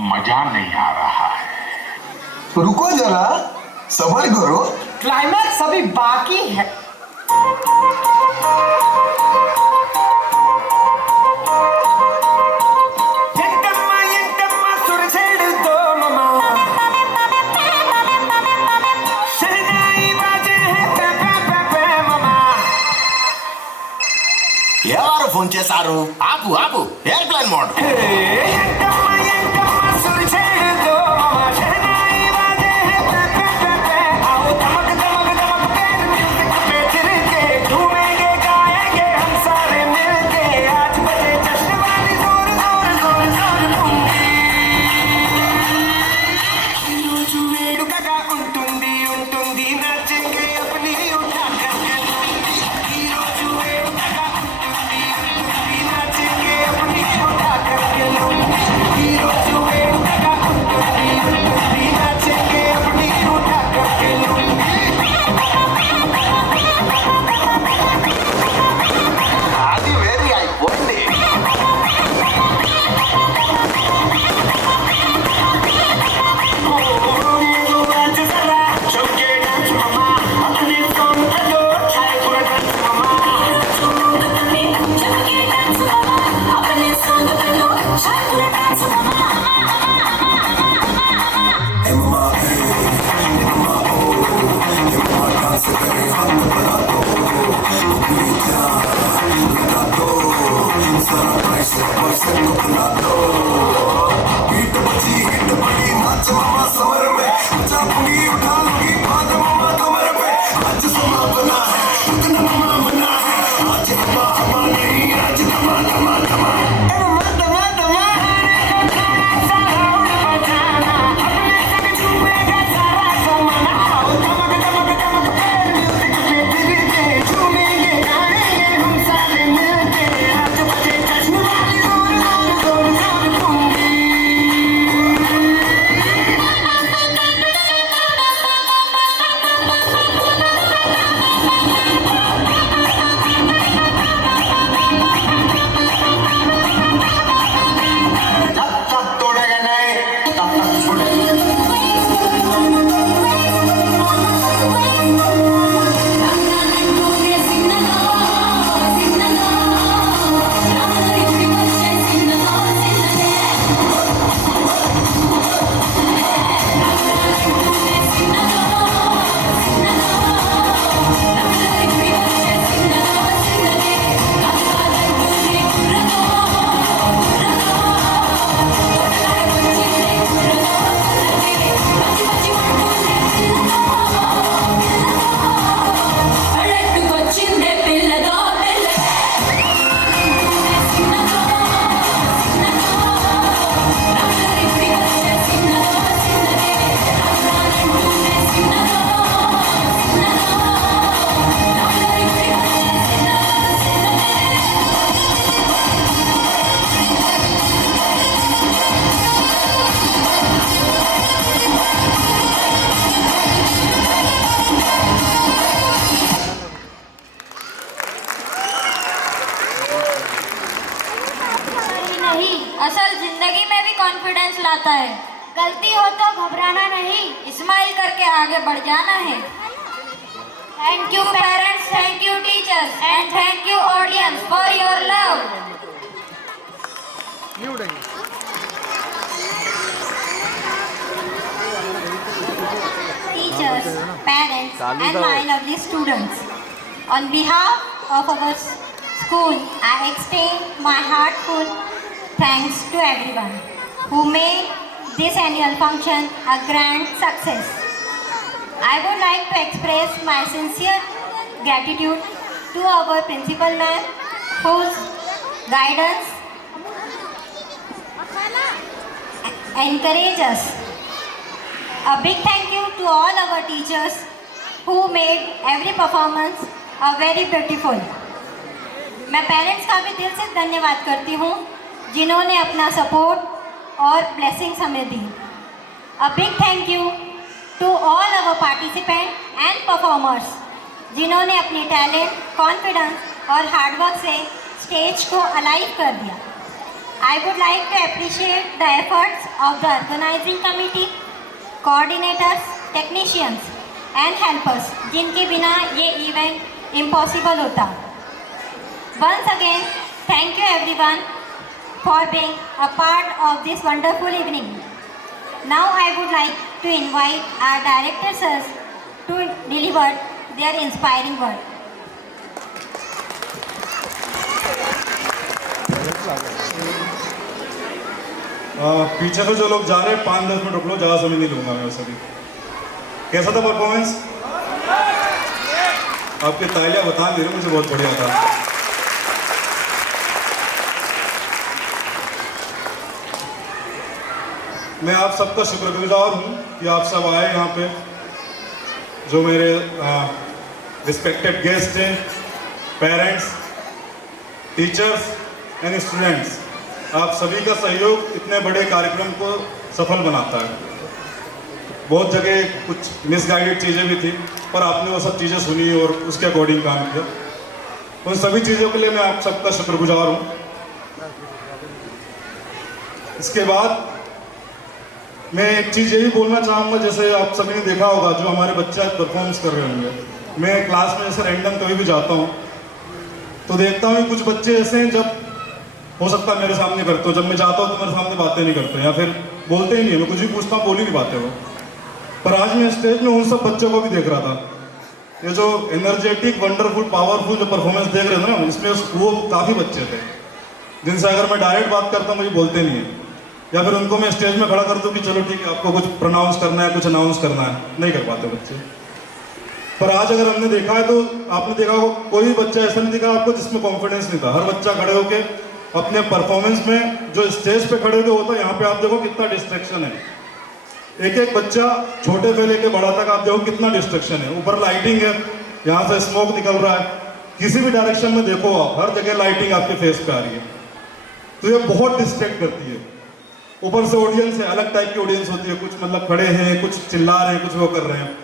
मजा नहीं आ रहा है। रुको जरा, सबर करो, क्लाइमैक्स अभी बाकी है। ఎవరు ఫోన్ చేశారు? ఆపు ఆపు, ఎయిర్ప్లేన్ మోడ్. असल जिंदगी में भी कॉन्फिडेंस लाता है। गलती हो तो घबराना नहीं, स्माइल करके आगे बढ़ जाना है। Thank you parents, thank you teachers and thank you audience for your love. Teachers, parents, and my lovely students. On behalf of our school, I extend my heartfelt thanks to everyone who made this annual function a grand success. I would like to express my sincere gratitude to our principal ma'am, whose guidance encourages us. A big thank you to all our teachers who made every performance a very beautiful. मैं पेरेंट्स का भी दिल से धन्यवाद करती हूँ जिन्होंने अपना सपोर्ट और ब्लेसिंग्स हमें दी. A big thank you to all our participants and performers जिन्होंने अपनी टैलेंट, कॉन्फिडेंस और हार्डवर्क से स्टेज को अलाइव कर दिया. I would like to appreciate the efforts of the organizing committee, coordinators, technicians and helpers जिनके बिना ये इवेंट इम्पॉसिबल होता. Once again, thank you everyone for being a part of this wonderful evening. Now I would like to invite our directors to deliver their inspiring word. पीछे से जो लोग जा रहे हैं 5-10 मिनट रुक लो, ज़्यादा समय नहीं लूँगा मैं सभी. कैसा था परफॉर्मेंस? आपके तालियां बता दे रहे मुझे बहुत बढ़िया था. मैं आप सबका शुक्रगुजार हूँ कि आप सब आए यहाँ पे. जो मेरे रिस्पेक्टेड गेस्ट हैं, पेरेंट्स, टीचर्स एंड स्टूडेंट्स, आप सभी का सहयोग इतने बड़े कार्यक्रम को सफल बनाता है. बहुत जगह कुछ मिसगाइडेड चीज़ें भी थी, पर आपने वो सब चीज़ें सुनी और उसके अकॉर्डिंग काम किया. उन सभी चीज़ों के लिए मैं आप सबका शुक्रगुजार हूँ. इसके बाद मैं एक चीज़ यही बोलना चाहूँगा, जैसे आप सभी ने देखा होगा जो हमारे बच्चे आज परफॉर्मेंस कर रहे होंगे. मैं क्लास में जैसे रैंडम कभी भी जाता हूँ तो देखता हूँ कि कुछ बच्चे ऐसे हैं, जब हो सकता है मेरे सामने करते हो, जब मैं जाता हूँ तो मेरे सामने बातें नहीं करते या फिर बोलते ही नहीं है. मैं कुछ भी पूछता हूँ, बोल ही नहीं पाते वो. पर आज मैं स्टेज में उन सब बच्चों को भी देख रहा था. ये जो एनर्जेटिक, वंडरफुल, पावरफुल जो परफॉर्मेंस देख रहे थे ना, इसमें वो काफ़ी बच्चे थे जिनसे अगर मैं डायरेक्ट बात करता हूँ मुझे बोलते नहीं है, या फिर उनको मैं स्टेज में खड़ा कर दूँ कि चलो ठीक है आपको कुछ प्रोनाउंस करना है, कुछ अनाउंस करना है, नहीं कर पाते बच्चे. पर आज अगर हमने देखा है तो आपने देखा होगा कोई बच्चा ऐसा नहीं दिखा आपको जिसमें कॉन्फिडेंस नहीं था. हर बच्चा खड़े होके अपने परफॉर्मेंस में जो स्टेज पे खड़े होके होता है, यहाँ पे आप देखो कितना डिस्ट्रैक्शन है. एक एक बच्चा छोटे से लेके बड़ा तक आप देखो कितना डिस्ट्रैक्शन है. ऊपर लाइटिंग है, यहाँ से स्मोक निकल रहा है, किसी भी डायरेक्शन में देखो आप हर जगह लाइटिंग आपके फेस पे आ रही है, तो ये बहुत डिस्ट्रैक्ट करती है. ऊपर से ऑडियंस है, अलग टाइप की ऑडियंस होती है, कुछ मतलब खड़े हैं, कुछ चिल्ला रहे हैं, कुछ वो कर रहे हैं.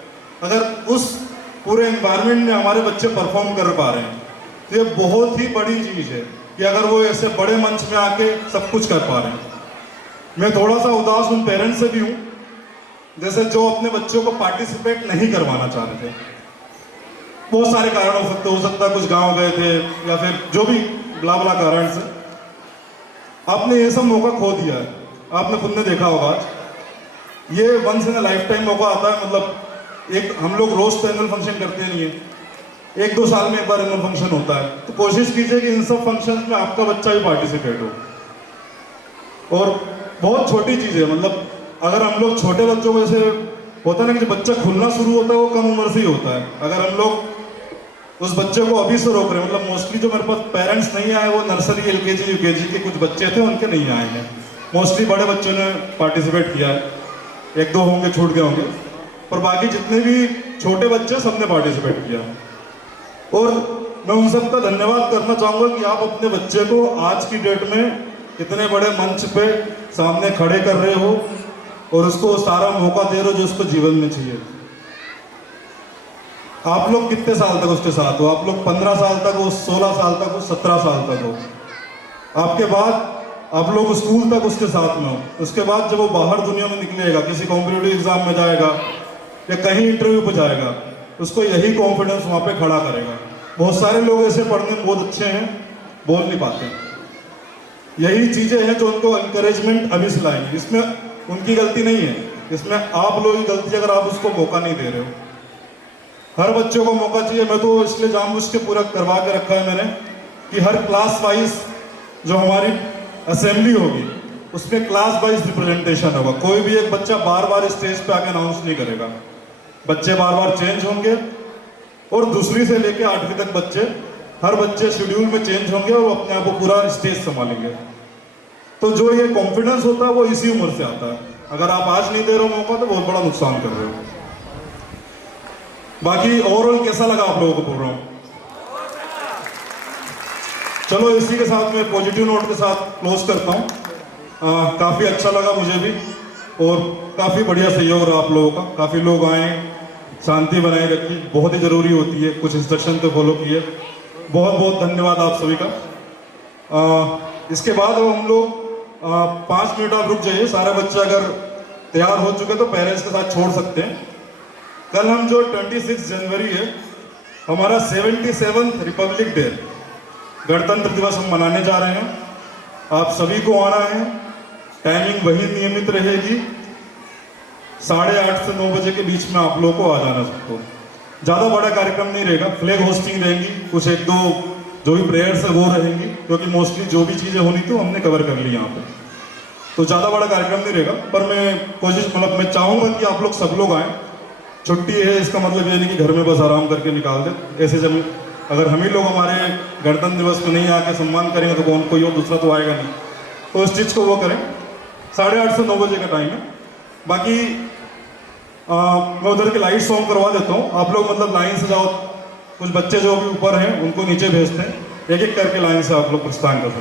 अगर उस पूरे एनवायरनमेंट में हमारे बच्चे परफॉर्म कर पा रहे हैं तो ये बहुत ही बड़ी चीज़ है कि अगर वो ऐसे बड़े मंच में आके सब कुछ कर पा रहे हैं. मैं थोड़ा सा उदास उन पेरेंट्स से भी हूँ जैसे जो अपने बच्चों को पार्टिसिपेट नहीं करवाना चाह रहे थे. बहुत सारे कारण हो सकता है कुछ गांव गए थे या फिर जो भी बला बला कारण से आपने ये सब मौका खो दिया है. आपने खुद ने देखा होगा आज ये once in a lifetime मौका आता है. मतलब एक हम लोग रोज तो एनुअल फंक्शन करते नहीं है, 1-2 साल में एक बार एनुअल फंक्शन होता है. तो कोशिश कीजिए कि इन सब फंक्शंस में आपका बच्चा भी पार्टिसिपेट हो. और बहुत छोटी चीज़ है, मतलब अगर हम लोग छोटे बच्चों को जैसे होता है ना कि जब बच्चा खुलना शुरू होता है वो कम उम्र से ही होता है. अगर हम लोग उस बच्चे को अभी से रोक रहे हैं, मतलब मोस्टली जो मेरे पास पेरेंट्स नहीं आए वो नर्सरी, LKG, UKG के कुछ बच्चे थे उनके नहीं आए हैं. मोस्टली बड़े बच्चों ने पार्टिसिपेट किया है, 1-2 होंगे छूट गए होंगे, पर बाकी जितने भी छोटे बच्चे सबने पार्टिसिपेट किया. और मैं उन सबका धन्यवाद करना चाहूँगा कि आप अपने बच्चे को आज की डेट में इतने बड़े मंच पे सामने खड़े कर रहे हो और उसको सारा मौका दे रहे हो जो उसको जीवन में चाहिए. आप लोग कितने साल तक उसके साथ हो? आप लोग 15 साल तक हो, 16 साल तक हो, 17 साल तक हो. आपके बाद आप लोग स्कूल तक उसके साथ में हो, उसके बाद जब वो बाहर दुनिया में निकलेगा, किसी कॉम्पिटिटिव एग्जाम में जाएगा या कहीं इंटरव्यू पर जाएगा, उसको यही कॉन्फिडेंस वहाँ पे खड़ा करेगा। बहुत सारे लोग ऐसे पढ़ने में बहुत अच्छे हैं, बोल नहीं पाते। यही चीज़ें हैं जो उनको इंकरेजमेंट अभी से लाएंगी। इसमें उनकी गलती नहीं है, इसमें आप लोगों की गलती है अगर आप उसको मौका नहीं दे रहे हो। हर बच्चों को मौका चाहिए। मैं तो इसलिए जानबूझ के पूरा करवा के रखा है मैंने कि हर क्लास वाइज जो हमारी असेंबली होगी उसमें क्लास वाइज रिप्रेजेंटेशन होगा। कोई भी एक बच्चा बार बार स्टेज पे आके अनाउंस नहीं करेगा, बच्चे बार बार चेंज होंगे और दूसरी से लेके 8वीं तक बच्चे, हर बच्चे शेड्यूल में चेंज होंगे और अपने आप को पूरा स्टेज संभालेंगे। तो जो ये कॉन्फिडेंस होता है वो इसी उम्र से आता है। अगर आप आज नहीं दे रहे हो मौका तो बहुत बड़ा नुकसान कर रहे हो। बाकी ओवरऑल कैसा लगा आप लोगों को प्रोग्राम? चलो इसी के साथ मैं पॉजिटिव नोट के साथ क्लोज करता हूँ। काफ़ी अच्छा लगा मुझे भी और काफ़ी बढ़िया सहयोग रहा आप लोगों का। काफ़ी लोग आए, शांति बनाए रखी, बहुत ही ज़रूरी होती है, कुछ इंस्ट्रक्शन तो फॉलो किए। बहुत बहुत धन्यवाद आप सभी का। इसके बाद अब हम लोग 5 मिनट आप रुक जाइए। सारे बच्चे अगर तैयार हो चुके तो पेरेंट्स के साथ छोड़ सकते हैं। कल हम जो 26 जनवरी है हमारा 77th रिपब्लिक डे, गणतंत्र दिवस हम मनाने जा रहे हैं। आप सभी को आना है। टाइमिंग वही नियमित रहेगी, 8:30 से 9 बजे के बीच में आप लोग को आ जाना सबको। ज़्यादा बड़ा कार्यक्रम नहीं रहेगा, फ्लैग होस्टिंग रहेंगी, कुछ 1-2 जो भी प्रेयर्स है वो रहेंगी, क्योंकि मोस्टली जो भी चीज़ें होनी थी हमने कवर कर ली यहाँ पे। तो ज़्यादा बड़ा कार्यक्रम नहीं रहेगा, पर मैं कोशिश मैं चाहूँगा कि आप लोग सब लोग आएँ। छुट्टी है इसका मतलब ये नहीं कि घर में बस आराम करके निकाल दे। ऐसे जब अगर हम ही लोग हमारे गणतंत्र दिवस में नहीं आके सम्मान करेंगे तो कौन कोई और दूसरा तो आएगा नहीं। तो इस चीज़ को वो करें। 8:30 से 9 बजे का टाइम है। बाकी मैं उधर के लाइट ऑन करवा देता हूँ। आप लोग मतलब लाइन से जाओ, कुछ बच्चे जो अभी ऊपर हैं उनको नीचे भेजते हैं, एक एक करके लाइन से आप लोग प्रस्थान कर सकते हैं।